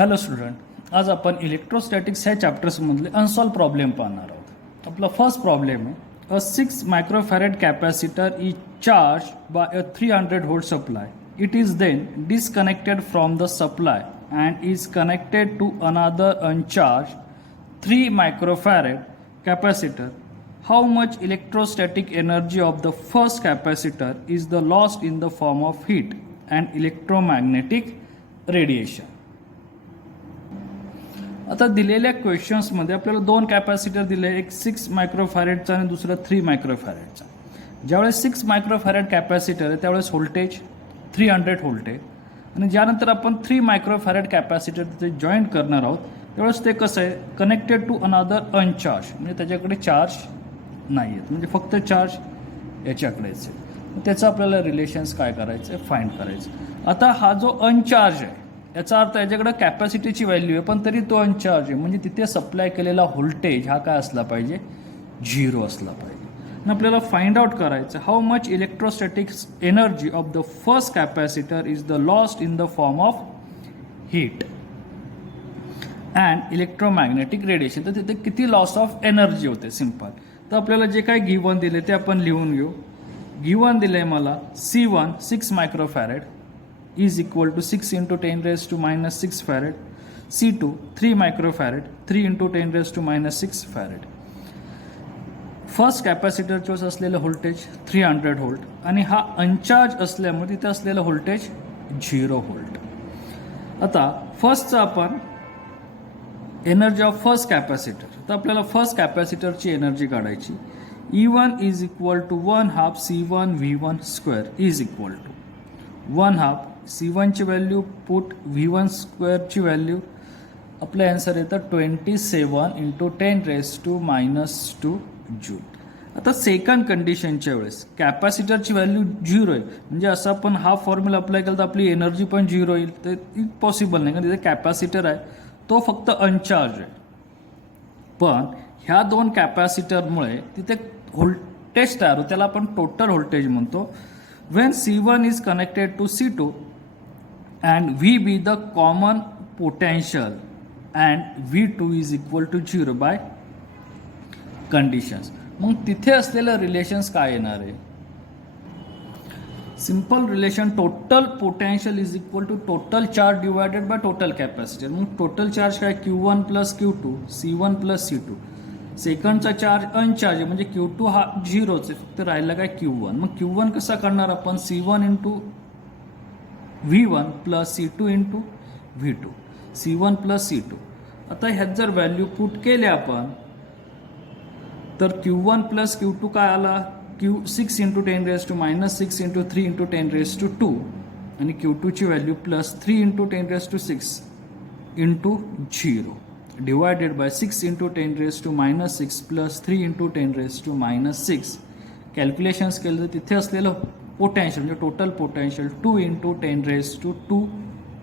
Hello student, आज आपण electrostatics ह्या चॅप्टर्समधले अनसॉल्व प्रॉब्लेम पाहणार आहोत. आपला फर्स्ट प्रॉब्लेम आहे, a 6 microfarad capacitor is charge by a 300 volt supply. It is then disconnected from the supply and is connected to another uncharged 3 microfarad capacitor. How much electrostatic energy of the first capacitor is the lost in the form of heat and electromagnetic radiation. आता दिलेल्या क्वेश्चन्समध्ये आपल्याला दोन capacitor दिले, एक 6 मायक्रोफॅरेडचा आणि दुसरा 3 मायक्रोफॅरेडचा. ज्यावेळेस 6 microfarad capacitor आहे त्यावेळेस व्होल्टेज 300 व्होल्ट आहे, आणि ज्यानंतर आपण 3 मायक्रोफॅरेड कॅपॅसिटर तिथे जॉईंट करणार आहोत त्यावेळेस ते कसं आहे, कनेक्टेड टू अनदर अनचार्ज, म्हणजे त्याच्याकडे चार्ज नाही आहेत, म्हणजे फक्त चार्ज याच्याकडेच आहे. त्याचं आपल्याला रिलेशन्स काय करायचं आहे, फाइंड करायचं. आता हा जो अनचार्ज आहे याचा अर्थ याच्याकडे कॅपॅसिटीची व्हॅल्यू आहे पण तरी तो अनचार्ज आहे, म्हणजे तिथे सप्लाय केलेला व्होल्टेज हा काय असला पाहिजे, 0 असला पाहिजे. आणि आपल्याला फाइंड आउट करायचं how much electrostatic energy of the first capacitor is the lost in the form of heat and electromagnetic radiation. तर तिथे किती लॉस ऑफ एनर्जी होते, सिम्पल. तर आपल्याला जे काही गिवन दिले ते आपण लिहून घेऊ. गिवन दिले मला C1 6 microfarad is equal to 6 into 10 raised to minus 6 farad. C2 3 microfarad, 3 into 10 raised to minus 6 farad. First capacitor चोस असलेलं व्होल्टेज 300 व्होल्ट आणि हा अनचार्ज असल्यामुळे तिथे असलेलं व्होल्टेज 0 व्होल्ट. आता फर्स्टचं आपण एनर्जी ऑफ फर्स्ट कॅपॅसिटर, तर आपल्याला फर्स्ट कॅपॅसिटरची एनर्जी काढायची. E1 is equal to 1/2 C1 V1 square is equal to 1/2 C1 ची व्हॅल्यू पुट V1 स्क्वेअरची व्हॅल्यू, आपलं आन्सर येतं 27 into 10 raise to minus 2 joule. आता सेकंड कंडिशनच्या वेळेस कॅपॅसिटरची व्हॅल्यू 0 आहे, म्हणजे असं आपण हा फॉर्म्युला अप्लाय केला तर आपली एनर्जी पण 0 येईल, तर पॉसिबल नाही, कारण तिथे कॅपॅसिटर आहे तो फक्त अनचार्ज आहे. पण ह्या दोन कॅपॅसिटरमुळे तिथे व्होल्टेज तयार होतो, त्याला आपण टोटल व्होल्टेज म्हणतो. When C1 is connected to C2 and V be the common potential and V2 is equal to 0 by conditions. मग तिथे असलेलं रिलेशन्स काय येणार आहे, simple relation total potential is equal to total charge divided by total capacitor. मग total charge काय, Q1 plus Q2 C1 plus C2. सेकंडचा charge uncharge आहे म्हणजे Q2 हा 0च आहे, फक्त राहिला काय Q1. मग Q1 कसा करणार आपण, C1 into V1 plus C2 into V2, C1 plus C2. आता ह्यात जर व्हॅल्यू पुट केले आपण तर Q1 प्लस Q2 काय आला, 6 into 10 raise to minus 6 into 3 into 10 raise to 2, आणि Q2 ची value plus 3 into 10 raise to 6 into 0 divided by 6 into 10 raise to minus 6 plus 3 into 10 raise to minus 6. Calculations केलं तर तिथे असलेलं पोटेन्शियल म्हणजे total potential 2 into 10 raise to 2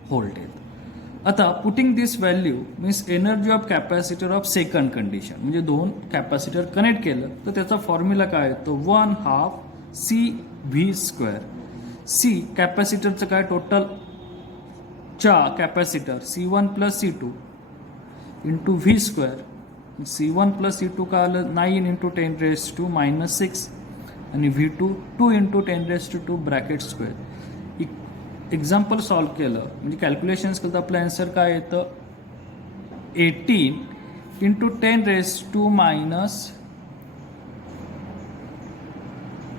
volt येतं. आता putting this value means energy of capacitor of second condition, म्हणजे दोन capacitor connect केलं तर त्याचा फॉर्म्युला काय येतो, 1/2 CV स्क्वेअर. C कॅपॅसिटरचं काय, टोटल च्या capacitor C1 plus C2 into V square. C1 plus C2 का आलं 9 इंटू 10 रेज टू मायनस 6, आणि V2 2 into 10 raise to 2 bracket square. Example solve केलं म्हणजे कॅल्क्युलेशन्स केलं तर आपलं आन्सर काय येतं, 18 into 10 raise to minus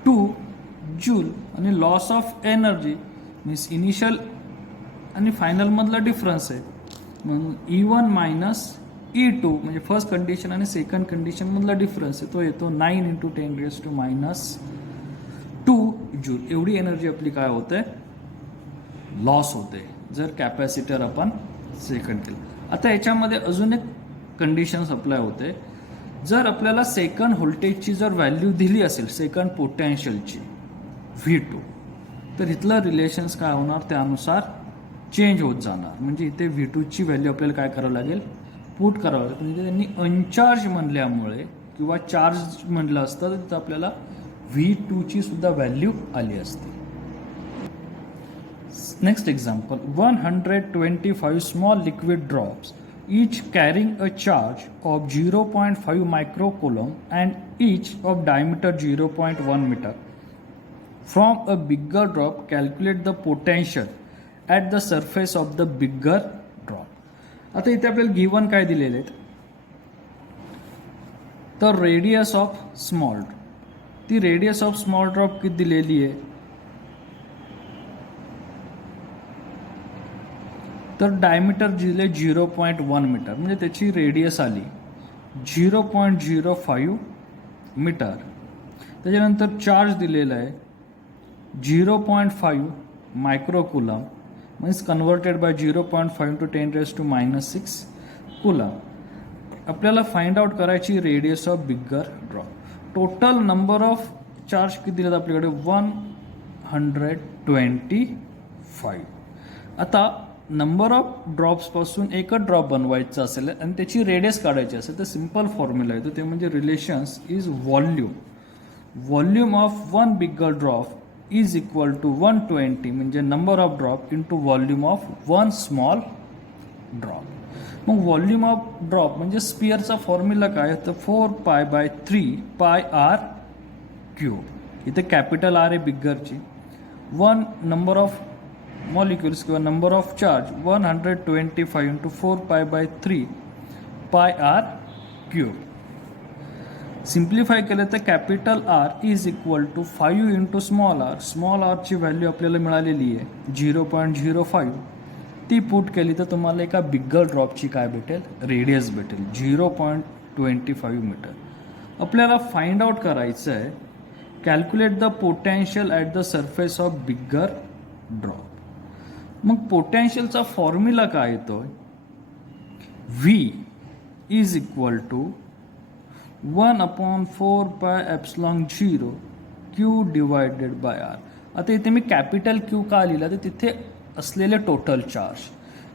2 joule. आणि loss of energy means initial आणि फायनलमधला डिफरन्स आहे, म्हणून E1 मायनस E2 म्हणजे फर्स्ट कंडिशन आणि सेकंड कंडिशनमधला डिफरन्स आहे, तो येतो 9 into 10 raise to minus 2 joule. एवढी एनर्जी आपली काय होते, लॉस होते जर कॅपॅसिटर आपण सेकंड केलं. आता याच्यामध्ये अजून एक कंडिशन्स अप्लाय होते, जर आपल्याला सेकंड व्होल्टेजची जर व्हॅल्यू दिली असेल सेकंड पोटेन्शियलची V2, तर इथलं रिलेशन्स काय होणार, त्यानुसार चेंज होत जाणार. म्हणजे इथे V2 ची व्हॅल्यू आपल्याला काय करावं लागेल, पुट करावं लागेल. म्हणजे त्यांनी अनचार्ज म्हणल्यामुळे किंवा चार्ज म्हणलं असतं तर तिथं आपल्याला V2 ची सुद्धा व्हॅल्यू आली असते. Next example, 125 small liquid drops, each carrying a charge of 0.5 microcoulomb and each of diameter 0.1 meter. From a bigger drop, calculate the potential at the surface of the bigger drop. आता इथे आपल्याला given काय दिलेले आहेत, तर radius of small drop. ती radius of small drop किती दिलेली आहे, तर डायमीटर दिले 0.1 मीटर, म्हणजे त्याची रेडियस आली 0.05 मीटर. त्याच्यानंतर चार्ज दिलेला आहे 0.5 मायक्रोकुलम, मीन्स कन्वर्टेड बाय 0.5 × 10⁻⁻⁶ कुलम. आपल्याला फाइंड आउट करायची radius of bigger drop. Total number of charge किती दिलेत आपल्याकडे, 125. आता नंबर ऑफ ड्रॉप्सपासून एकच ड्रॉप बनवायचं असेल आणि त्याची रेडियस काढायची असेल तर सिम्पल फॉर्म्युला येतो, ते म्हणजे relations is volume. Volume of one bigger drop is equal to 120 म्हणजे number of drop into volume of one small drop. मग व्हॉल्यूम ऑफ ड्रॉप म्हणजे स्पिअरचा फॉर्म्युला काय, तर 4π/3 πr³. इथे कॅपिटल आर आहे बिगरची, वन नंबर ऑफ मॉलिक्युल्स किंवा number of charge 125 × 4π/3 πr³. Simplify केलं तर capital R is equal to 5 × small R. Small आरची व्हॅल्यू आपल्याला मिळालेली आहे 0.05. ती पुट केली तर तुम्हाला एका बिगर ड्रॉपची काय भेटेल, रेडियस भेटेल 0.25 मीटर. आपल्याला फाइंड आउट करायचं आहे calculate the potential at the surface of bigger drop. मग पोटेन्शियलचा फॉर्म्युला काय येतो, V is equal to 1/4πε0 Q divided by R. आता इथे मी कॅपिटल Q का लिहिला, तर तिथे असलेले टोटल चार्ज,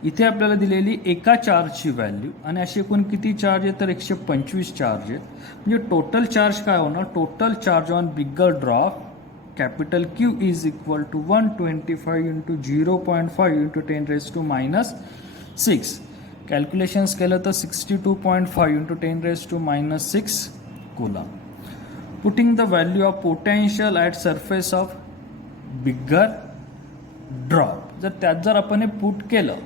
इथे आपल्याला दिलेली एका चार्जची व्हॅल्यू आणि असे एकूण किती चार्ज आहेत, तर 125 चार्ज आहेत. म्हणजे टोटल चार्ज काय होणार, total charge on bigger drop capital Q is equal to 125 × 0.5 × 10⁻⁶. Calculations केलं तर 62.5 × 10⁻⁶ coulomb. Putting the value of potential at surface of bigger drop. जर आपण हे पुट केलं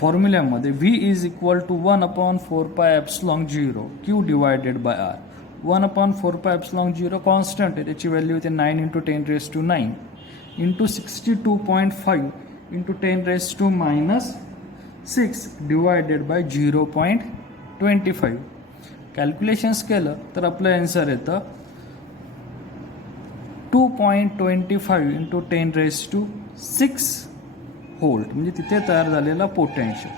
फॉर्म्युल्यामध्ये, V is equal to 1/4πε0 Q divided by R. 1/4πε0 constant आहे, त्याची value होते 9 × 10⁻⁹ इंटू 62.5 × 10⁻⁶ डिवायडेड बाय 0.25. कॅल्क्युलेशन्स केलं तर आपलं आन्सर येतं 2.25 × 10⁻⁶ व्होल्ट, म्हणजे तिथे तयार झालेला पोटेन्शियल.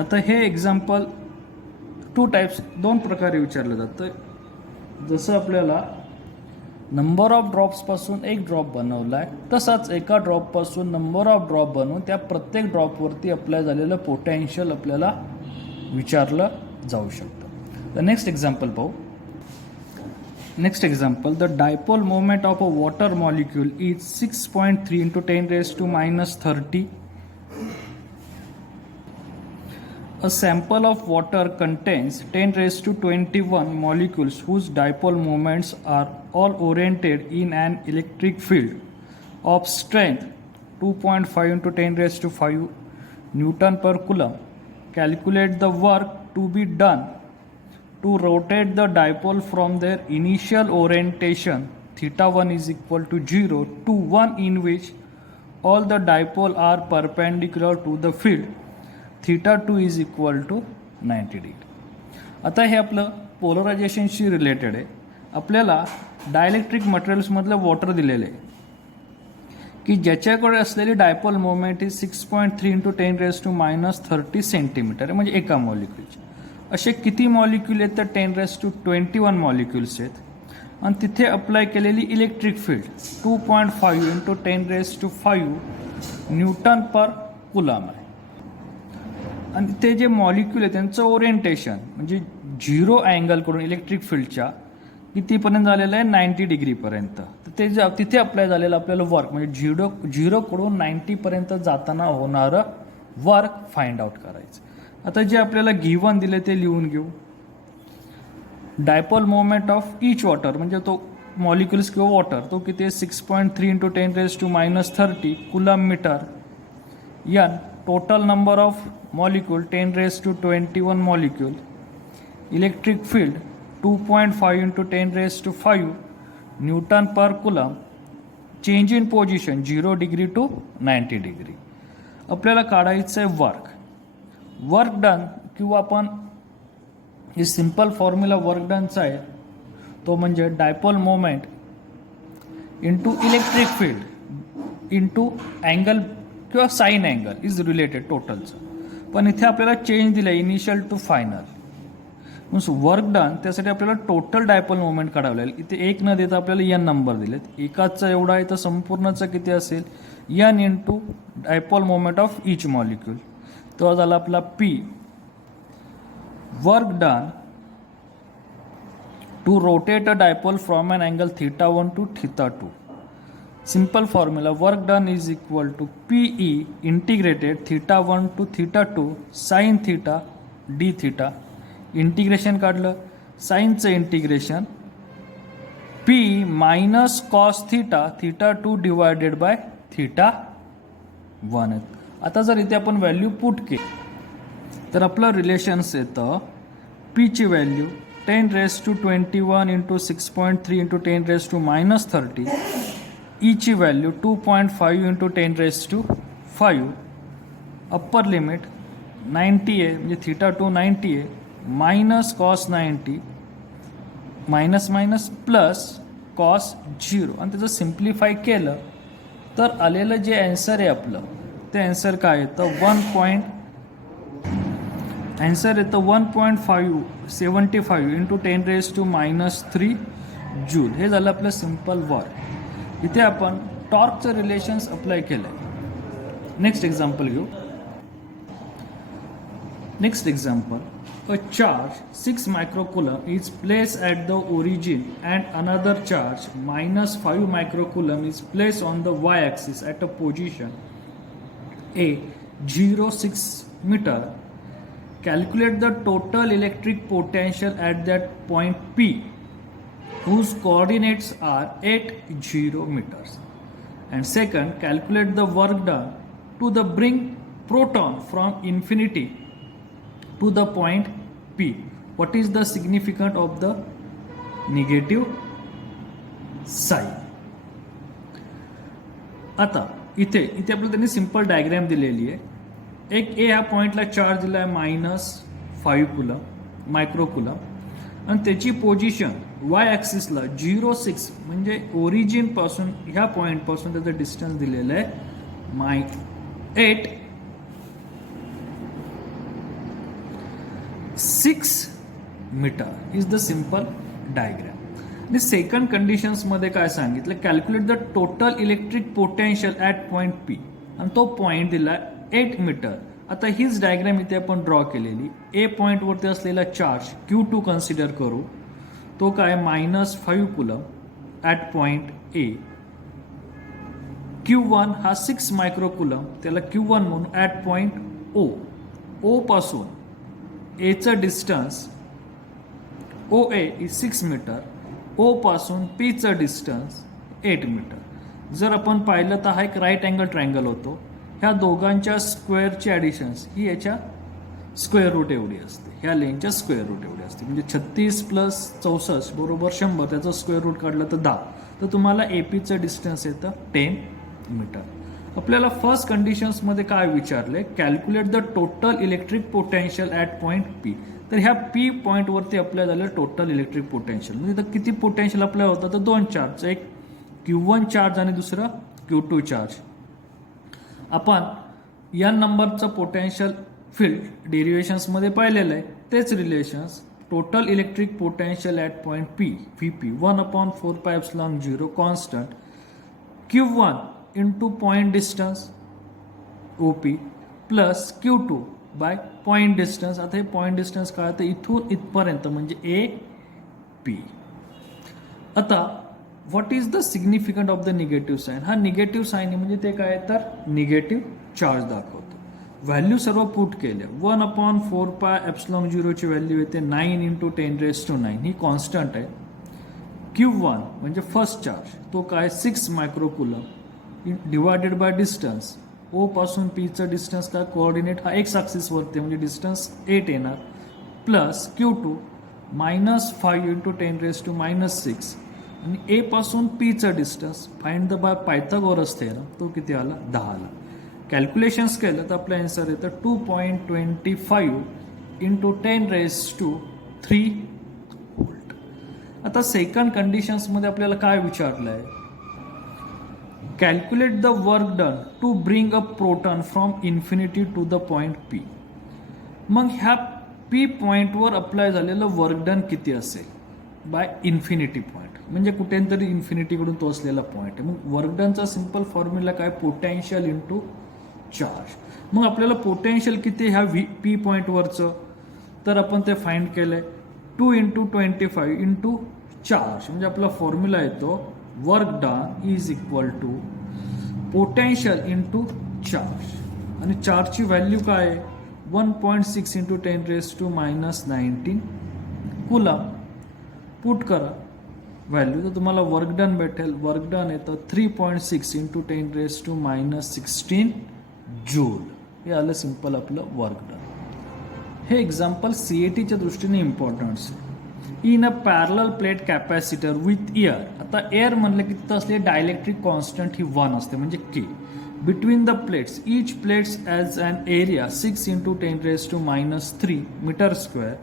आता हे एक्झाम्पल 2 टाइप्स, 2 प्रकारे विचारलं जातं. जसं आपल्याला नंबर ऑफ ड्रॉप्सपासून एक ड्रॉप बनवला आहे, तसाच एका ड्रॉपपासून नंबर ऑफ ड्रॉप बनवून त्या प्रत्येक ड्रॉपवरती अप्लाय झालेलं पोटेन्शियल आपल्याला विचारलं जाऊ शकतं. तर नेक्स्ट एक्झाम्पल पाहू. Next example, the dipole moment of a water molecule is 6.3 × 10⁻⁻30. A sample of water contains 10⁻21 molecules whose dipole moments are all oriented in an electric field of strength 2.5 × 10⁻⁵ Newton per coulomb. Calculate the work to be done to rotate the dipole from their initial orientation θ1 is equal to 0 to 1 in which all the dipole are perpendicular to the field θ2 is equal to 90 degree. आता हे आपलं पोलरायझेशनशी related आहे. आपल्याला dielectric मटेरियल्समधलं water दिलेलं आहे की ज्याच्याकडे असलेली डायपोल मोमेंट ही 6.3 × 10⁻30 सेंटीमीटर आहे, म्हणजे एका मॉलिक्युलची. असे किती मॉलिक्यूल आहेत, तर 10⁻21 मॉलिक्युल्स आहेत. आणि तिथे अप्लाय केलेली electric field 2.5 × 10⁻5 newton per coulomb आहे. आणि ते जे मॉलिक्यूल आहे त्यांचं ओरिएंटेशन म्हणजे 0 अँगलकडून इलेक्ट्रिक फील्डच्या कितीपर्यंत झालेलं आहे, 90 डिग्रीपर्यंत. तर तिथे अप्लाय झालेलं आपल्याला वर्क म्हणजे 0 कडून 90पर्यंत जाताना होणारं वर्क फाइंड आउट करायचं. आता जे आपल्याला गिव्हन दिले ते लिहून घेऊ. Dipole moment of each water म्हणजे तो मॉलिक्युल्स किंवा वॉटर तो किती आहे 6.3 into 10⁻³ coulomb metre. N total number of molecule 10⁻21 molecule. Electric field 2.5 into 10⁻5 newton per coulomb. Change in position 0 degree to 90 degree. आपल्याला काढायचं आहे वर्क डन किंवा आपण हे सिंपल फॉर्म्युला वर्क डनचा आहे तो म्हणजे dipole moment into electric field into angle किंवा साईन अँगल इज रिलेटेड टोटलचं. पण इथे आपल्याला चेंज दिला initial to final. Work done त्यासाठी आपल्याला टोटल डायपोल मोमेंट काढावं लागेल. इथे एक न देता आपल्याला एन नंबर दिलेत. एकाचा एवढा आहे तर संपूर्णचा किती असेल N into dipole moment of each molecule. तो झाला आपला P. Work done to rotate a dipole from an angle θ1 to θ2. Simple formula work done is equal to PE integrated θ1 to θ2 sine θ d θ. Integration काढलं साईनचं integration P minus cos θ2 divided by θ1. आता जर इथे आपण value put केली तर आपलं relations येतं पीची व्हॅल्यू 10⁻21 इंटू 6.3 इंटू 10⁻⁻30. ईची व्हॅल्यू 2.5 इंटू 10⁻5. अप्पर लिमिट 90 आहे म्हणजे θ2 90 आहे minus cos 90 minus minus plus cos 0 आणि त्याचं सिम्प्लिफाय केलं तर आलेलं जे ॲन्सर आहे आपलं ते ॲन्सर काय येतं 1.75 इंटू 10⁻³ जूल. हे झालं आपलं सिम्पल वर्क. इथे आपण टॉर्कचं रिलेशन्स अप्लाय केलं आहे. नेक्स्ट एक्झाम्पल घेऊ. Next example a charge 6 microcoulomb is placed at the origin and another charge minus 5 microcoulomb is placed on the y-axis at a position a 0.6 meter. Calculate the total electric potential at that point P whose coordinates are 8, 0 meters. And second, calculate the work done to the bring proton from infinity to the point P. What is the significance of the negative sign? आता इथे आपल्याला त्यांनी simple diagram दिलेली आहे. एक ए ह्या पॉईंटला charge दिला आहे -5 कुलम मायक्रोकुलम आणि त्याची पोझिशन वाय ॲक्सिसला 0.6 म्हणजे ओरिजिन पासून ह्या पॉईंटपासून त्याचं डिस्टन्स दिलेलं आहे 8.6 metre is the simple diagram. आणि सेकंड कंडिशन्समध्ये काय सांगितलं calculate the total electric potential at point P आणि तो पॉईंट दिला 8 मीटर. आता हीच डायग्रॅम इथे आपण ड्रॉ केलेली. ए पॉईंटवरती असलेला चार्ज Q2 कन्सिडर करू. तो काय -5 coulomb at point A. Q1 हा 6 मायक्रोकुलम त्याला Q1 म्हणून ॲट पॉईंट ओ. ओ पासून एचं डिस्टन्स OA इज 6 मीटर. ओ पासून पीचं डिस्टन्स 8 मीटर. जर आपण पाहिलं तर हा एक राईट अँगल ट्रायंगल होतो. ह्या दोघांच्या स्क्वेअरची ॲडिशन्स ही याच्या स्क्वेअर रूट एवढी असते. ह्या लेनच्या स्क्वेअर रूट एवढी असते म्हणजे 36 + 64 बरोबर 100. त्याचं स्क्वेअर रूट काढलं तर 10. तर तुम्हाला एपीचं डिस्टन्स येतं 10 मीटर. आपल्याला फर्स्ट कंडिशन्समध्ये काय विचारलंय calculate the total electric potential at point P. तर ह्या पी पॉईंटवरती अप्लाय झालं टोटल इलेक्ट्रिक पोटेन्शियल. म्हणजे तर किती पोटेन्शियल अप्लाय होतं तर 2 चार्ज, एक Q1 चार्ज आणि दुसरा Q2 चार्ज. आपण या नंबरचं पोटेन्शियल फील्ड डेरिव्हेशन्समध्ये पाहिलेलं आहे. तेच relations total electric potential at point P VP 1/4πε0 constant Q1 into point distance OP plus Q2 by point distance. आता हे पॉईंट डिस्टन्स काय तर इथून इथपर्यंत म्हणजे AP. आता what is the significant of the negative sign. हा निगेटिव्ह साईन आहे म्हणजे ते काय तर निगेटिव्ह चार्ज दाखवतो. व्हॅल्यू सर्व पुट केल्या. 1/4πε0 ची व्हॅल्यू येते 9 × 10⁻⁹ ही कॉन्स्टंट आहे. Q1 म्हणजे फर्स्ट चार्ज तो काय 6 मायक्रोकुलम डिवायडेड बाय डिस्टन्स. ओ पासून पीचं डिस्टन्स काय कोऑर्डिनेट हा एक्स ॲक्सिस वरती म्हणजे डिस्टन्स 8 येणार प्लस Q2 -5 × 10⁻⁻6 आणि ए पासून पीचं distance find the by Pythagoras theorem तो किती आला 10 आला. कॅल्क्युलेशन्स केलं तर आपलं आन्सर येतं 2.25 × 10⁻³ व्होल्ट. आता सेकंड कंडिशन्समध्ये आपल्याला काय विचारलं आहे. Calculate the work done to bring a proton from infinity to the point P. मग ह्या पी पॉईंटवर अप्लाय झालेलं वर्क डन किती असेल बाय इन्फिनिटी पॉईंट म्हणजे कुठेतरी इन्फिनिटीकडून तो असलेला पॉईंट आहे. मग वर्क डनचा सिंपल फॉर्म्युला काय पोटेन्शियल इंटू चार्ज. मग आपल्याला पोटेन्शियल किती ह्या पी पॉईंटवरचं तर आपण ते फाइंड केलंय 2 × 25 × चार्ज म्हणजे आपला फॉर्म्युला येतो work done is equal to potential into charge आणि चार्जची व्हॅल्यू काय आहे 1.6 × 10⁻⁻19 कुलम. पुट करा व्हॅल्यू तर तुम्हाला वर्क डन भेटेल. वर्क डन येतं 3.6 × 10⁻16 जूल. हे आलं सिंपल आपलं वर्क डन. हे एक्झाम्पल CATच्या दृष्टीने इम्पॉर्टंट आहे. In a parallel plate capacitor with air. आता एअर म्हणलं की तिथं असले डायलेक्ट्रिक कॉन्स्टंट ही 1 असते म्हणजे K. Between the plates each plates as an area 6 × 10⁻³ metre square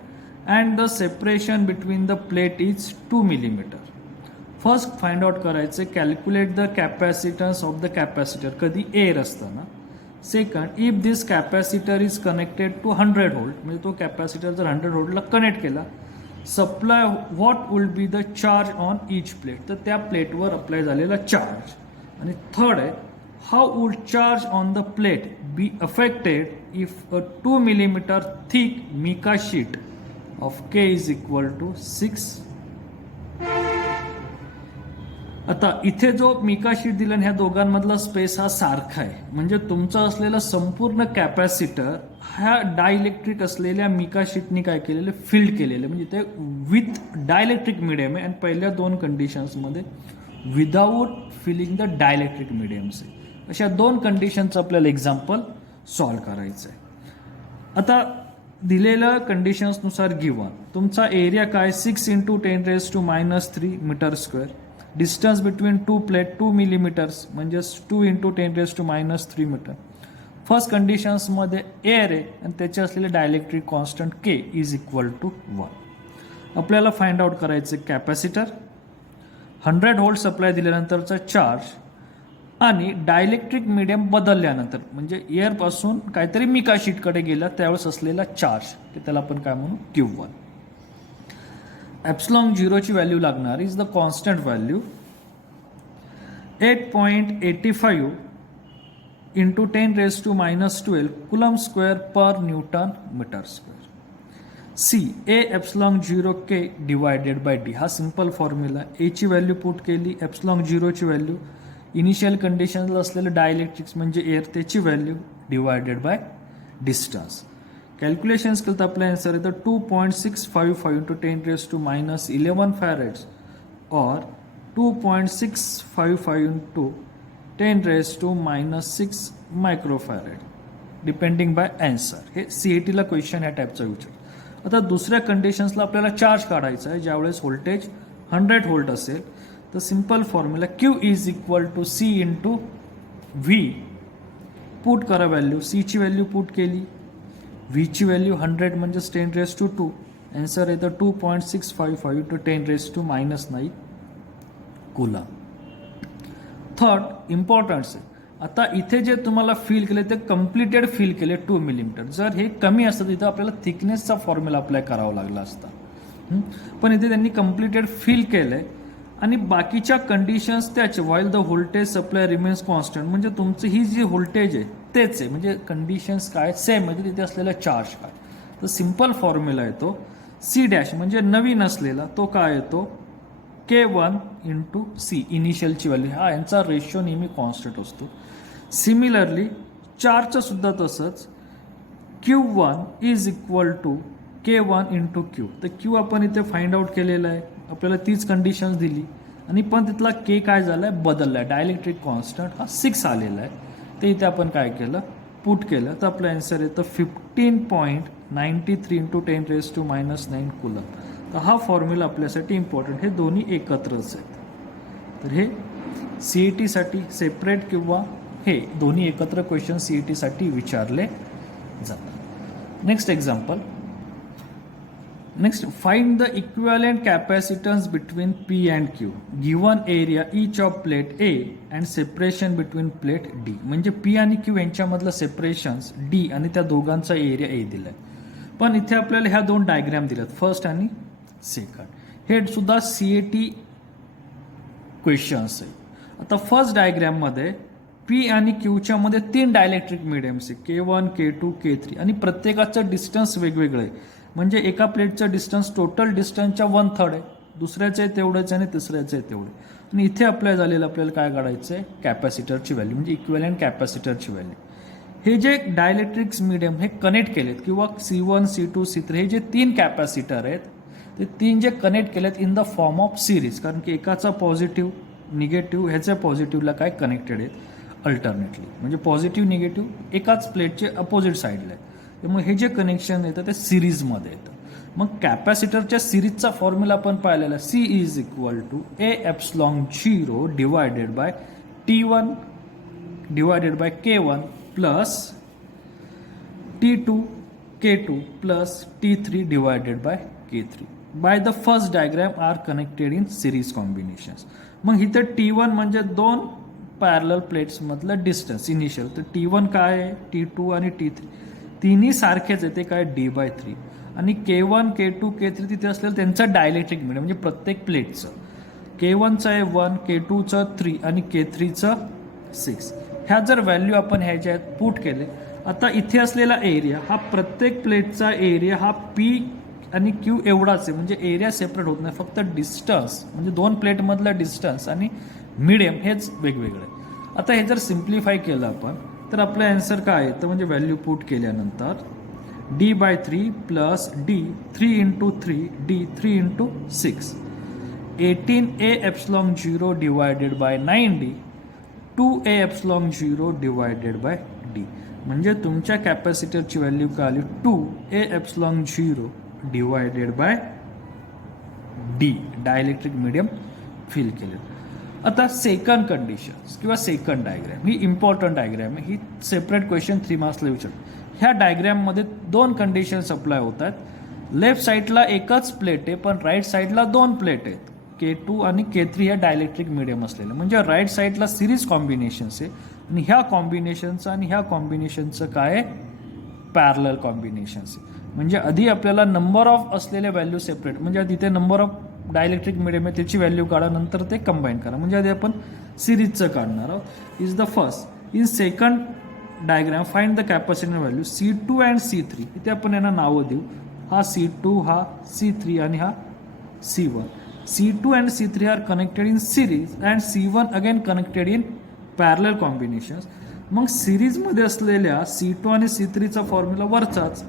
and the separation between the plate is 2 millimetre. First find out करायचे calculate the capacitance of the capacitor कधी air असताना. Second if this capacitor is connected to 100 volt म्हणजे तो capacitor जर 100 व्होल्टला connect केला supply what will be the charge on each plate तर त्या प्लेटवर अप्लाय झालेला चार्ज. आणि थर्ड आहे how would charge on the plate B affected if a 2 millimetre thick mica sheet of K is equal to 6. आता इथे जो Mika sheet दिला ह्या दोघांमधला स्पेस हा सारखा आहे म्हणजे तुमचा असलेला संपूर्ण कॅपॅसिटर ह्या डायइलेक्ट्रिक असलेल्या मिका शीटनी काय केलेलं फिल्ड केलेलं म्हणजे ते विथ डायइलेक्ट्रिक मिडियम आहे आणि पहिल्या 2 कंडिशन्समध्ये without filling the dielectric mediums आहे. अशा 2 कंडिशनचं आपल्याला एक्झाम्पल सॉल्व्ह करायचं आहे. आता दिलेल्या कंडिशन्सनुसार गिवन तुमचा एरिया काय 6 × 10⁻³ metre square. Distance between 2 plate 2 millimetres म्हणजे 2 × 10⁻³ मीटर. फर्स्ट कंडिशन्समध्ये एअर आहे आणि त्याचे असलेले dielectric constant K is equal to 1. आपल्याला फाइंड आउट करायचे कॅपॅसिटर 100 व्होल्ट सप्लाय दिल्यानंतरचा चार्ज आणि डायइलेक्ट्रिक मीडियम बदलल्यानंतर म्हणजे एअरपासून काहीतरी मिका शीटकडे गेला त्यावेळेस असलेला चार्ज त्याला आपण काय म्हणू Q1. एप्सिलॉन 0 ची व्हॅल्यू लागणार is the constant value 8.85 × 10⁻12 coulomb square per newton metre square. C A epsilon 0 K divided by D. हा सिंपल फॉर्म्युला. ए ची व्हॅल्यू पुट केली एप्सिलॉन 0 ची व्हॅल्यू इनिशियल कंडिशनला असलेलं डायइलेक्ट्रिक्स म्हणजे एअर त्याची value divided by distance. Calculations केलं तर आपला आन्सर येतं 2.655 × 10⁻11 फॅरेड्स और 2.655 × 10⁻6 मायक्रोफॅरेड डिपेंडिंग बाय आन्सर. हे CATला क्वेश्चन ह्या टाईपचा विचार. आता दुसऱ्या कंडिशन्सला आपल्याला चार्ज काढायचा आहे ज्यावेळेस व्होल्टेज 100 व्होल्ट असेल तर simple formula Q is equal to C × V. Put करा व्हॅल्यू. C ची व्हॅल्यू पुट केली V ची व्हॅल्यू 100 म्हणजे 10⁻². आन्सर येतं 2.655 × 10⁻9 कुलम. थर्ड इम्पॉर्टन्स आहे. आता इथे जे तुम्हाला फील केले ते कम्प्लिटेड फील केले 2 मिलीमीटर. जर हे कमी असतं तिथं आपल्याला थिकनेसचा फॉर्म्युला अप्लाय करावा लागला असता पण इथे त्यांनी कम्प्लिटेड फील केलंय आणि बाकीच्या कंडिशन्स त्याचे while the voltage supply remains constant म्हणजे तुमची ही जी व्होल्टेज आहे तेच आहे म्हणजे कंडिशन्स काय सेम म्हणजे तिथे असलेला चार्ज काय. तर सिंपल फॉर्म्युला येतो C डॅश म्हणजे नवीन असलेला तो काय येतो K1 इंटू सी इनिशियलची व्हॅल्यू, हा यांचा रेशो नेहमी कॉन्स्टंट असतो. सिमिलरली चार्जचं सुद्धा तसंच, Q1 is equal to K1 into Q. तर क्यू आपण इथे फाइंड आउट केलेलं आहे, आपल्याला तीच कंडिशन्स दिली आणि पण तिथला के काय झाला आहे, बदलला आहे. डायलेक्ट्रिक कॉन्स्टंट हा 6 आलेला आहे, ते इथे आपण काय केलं, पुट केलं. तर आपलं आन्सर येतं 15.93 इंटू 10⁻⁻9 कुलम. तर हा फॉर्म्युला आपल्यासाठी इम्पॉर्टंट. हे दोन्ही एकत्रच आहेत. तर हे सी ई टीसाठी सेपरेट किंवा हे दोन्ही एकत्र क्वेश्चन सी ई टीसाठी विचारले जातात. Next example. Next, find the equivalent capacitance between P and Q. Given area each of plate A and separation between plate D. म्हणजे P आणि Q यांच्यामधलं सेपरेशन्स D आणि त्या दोघांचा एरिया A दिलाय. पण इथे आपल्याला ह्या दोन डायग्राम दिल्यात, फर्स्ट आणि सेकंड. हे सुद्धा CAT क्वेश्चन्स आहे. आता फर्स्ट डायग्राममध्ये P आणि Qच्या मध्ये 3 डायलेक्ट्रिक मिडियम्स आहे, K1, K2, K3 आणि प्रत्येकाचं डिस्टन्स वेगवेगळं आहे. म्हणजे एका प्लेटचं डिस्टन्स टोटल डिस्टन्सच्या 1/3 आहे, दुसऱ्याचं आहे तेवढंच आणि तिसऱ्याचं आहे तेवढे. आणि इथे अप्लाय झालेलं आपल्याला काय काढायचं आहे, कॅपॅसिटरची व्हॅल्यू म्हणजे इक्विव्हॅलेंट कॅपॅसिटरची व्हॅल्यू. हे जे डायलेक्ट्रिक्स मीडियम हे कनेक्ट केलेत किंवा C1, C2, C3 हे जे 3 कॅपॅसिटर आहेत ते 3 जे कनेक्ट केलेत in the form of series, कारण की एकाचा पॉझिटिव्ह निगेटिव्ह ह्याच्या पॉझिटिव्हला काय कनेक्टेड आहेत अल्टरनेटली. म्हणजे पॉझिटिव्ह निगेटिव्ह एकाच प्लेटचे अपोजिट साईडला आहे, त्यामुळे हे जे कनेक्शन येतं ते सिरीजमध्ये येतं. मग कॅपॅसिटरच्या सिरीजचा फॉर्म्युला आपण पाहिलेला, C is equal to A∈0 divided by T1 divided by K1 plus T2 K2 plus T3 divided by K3. By the first diagram are connected in series combinations. मग इथं T1 म्हणजे 2 पॅरलल प्लेट्समधलं डिस्टन्स इनिशियल. तर T1 काय आहे, T2 आणि T3 तिन्ही सारखेच आहे, ते काय D/3. आणि K1, K2, K3 तिथे असलेलं त्यांचं डायलेक्ट्रिक मिडियम म्हणजे प्रत्येक प्लेटचं K1चं आहे 1, K2चं 3 आणि K3चं 6. ह्या जर व्हॅल्यू आपण ह्याच्या पुट केले, आता इथे असलेला एरिया हा प्रत्येक प्लेटचा एरिया हा P आणि Q एवढाच आहे. म्हणजे एरिया सेपरेट होत नाही, फक्त डिस्टन्स म्हणजे 2 प्लेटमधला डिस्टन्स आणि मिडियम हेच वेगवेगळं आहे. आता हे जर सिम्प्लिफाय केलं आपण तर आपलं आन्सर काय येतं, म्हणजे व्हॅल्यू पुट केल्यानंतर D/3 plus D 3 into 3 D 3 into 6 18A∈0 divided by 9D 2A∈0 divided by D. म्हणजे तुमच्या कॅपॅसिटरची व्हॅल्यू काय आली 2A∈0 divided by D. Dielectric medium fill केले. आता सेकंड कंडिशन्स किंवा सेकंड डायग्रॅम ही इम्पॉर्टंट डायग्रॅम आहे, ही सेपरेट क्वेश्चन 3 मार्क्सला विचारतो. ह्या डायग्रॅममध्ये 2 कंडिशन्स अप्लाय होतात. लेफ्ट साईडला एकच प्लेट आहे पण राईट साईडला 2 प्लेट आहेत, K2 आणि K3 ह्या डायलेक्ट्रिक मिडियम असलेलं. म्हणजे राईट साईडला सिरीज कॉम्बिनेशन्स आहे आणि ह्या कॉम्बिनेशनचं आणि ह्या कॉम्बिनेशनचं काय आहे, पॅरलल कॉम्बिनेशन्स आहे. म्हणजे आधी आपल्याला नंबर ऑफ असलेले व्हॅल्यू सेपरेट, म्हणजे आधी इथे नंबर ऑफ डायलेक्ट्रिक मिडियम आहे त्याची व्हॅल्यू काढा, नंतर ते कंबाईन करा. म्हणजे आधी आपण सिरीजचं काढणार आहोत. Is the first. In second diagram find the capacitor value C2 and C3. इथे आपण यांना नावं देऊ, हा C2 हा C3 आणि हा C1. C2 and C3 are connected in series and C1 again connected in parallel combinations. मग सिरीजमध्ये असलेल्या C2 आणि C3चा फॉर्म्युला वरचाच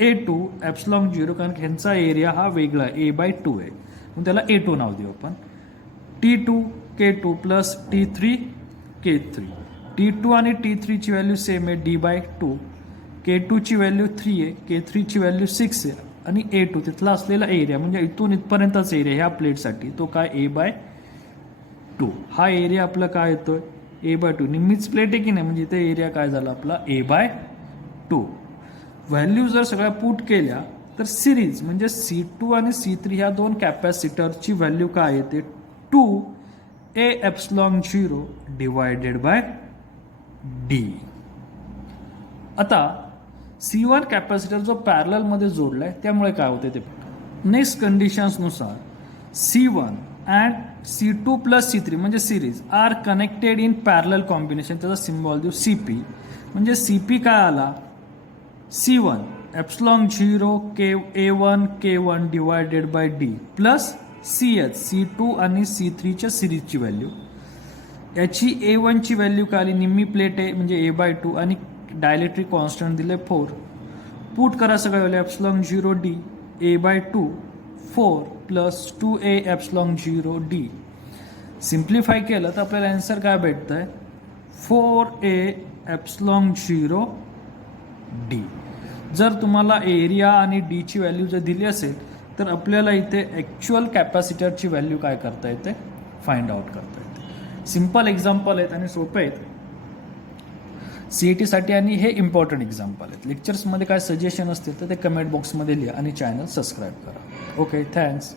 A2∈0, कारण ह्यांचा एरिया हा वेगळा आहे, A/2 आहे, म्हणून त्याला A2 नाव देऊ आपण. T2 K2 plus T3 K3. T2 आणि T3 ची व्हॅल्यू सेम आहे D/2. K2 ची व्हॅल्यू 3 आहे, K3 ची व्हॅल्यू 6 आहे आणि A2 तिथला असलेला एरिया म्हणजे इथून इथपर्यंतच एरिया ह्या प्लेटसाठी तो काय A/2. हा एरिया आपला काय येतोय A/2. निम्मीच प्लेट आहे की नाही, म्हणजे इथे एरिया काय झाला आपला A/2. व्हॅल्यू जर सगळ्या पुट केल्या तर सिरीज म्हणजे C2 आणि C3 ह्या 2 कॅपॅसिटरची व्हॅल्यू काय येते 2A∈0 डिवायडेड बाय D. आता C1 कॅपॅसिटर जो पॅरलल मध्ये जोडलाय त्यामुळे काय होते ते. Next कंडिशन्सनुसार C1 and C2 plus C3 म्हणजे series are connected in parallel combination. त्याचा सिम्बॉल देऊ CP. म्हणजे CP काय आला C1 ∈0 A1 K1 divided by D plus C2 आणि C3च्या सिरीजची व्हॅल्यू. याची A1ची व्हॅल्यू काय आली, निम्मी प्लेट आहे म्हणजे A/2 आणि डायलेक्ट्रिक कॉन्स्टंट दिले 4. पुट करा सगळं value epsilon 0 D A/2 4 plus 2A epsilon 0 D. Simplify केलं तर आपल्याला आन्सर काय भेटतंय, 4A एप्सिलॉन 0 D. जर तुम्हाला एरिया आणि डी ची व्हॅल्यू जर दिली असेल तर आपल्याला इथे ॲक्च्युअल कॅपॅसिटरची व्हॅल्यू काय करता येते, फाइंड आउट करता येते. सिम्पल एक्झाम्पल आहेत आणि सोपे आहेत CET साठी आणि हे इम्पॉर्टंट एक्झाम्पल आहेत. लेक्चर्समध्ये काय सजेशन असतील तर ते कमेंट बॉक्समध्ये लिहा आणि चॅनल सबस्क्राईब करा. Okay, thanks.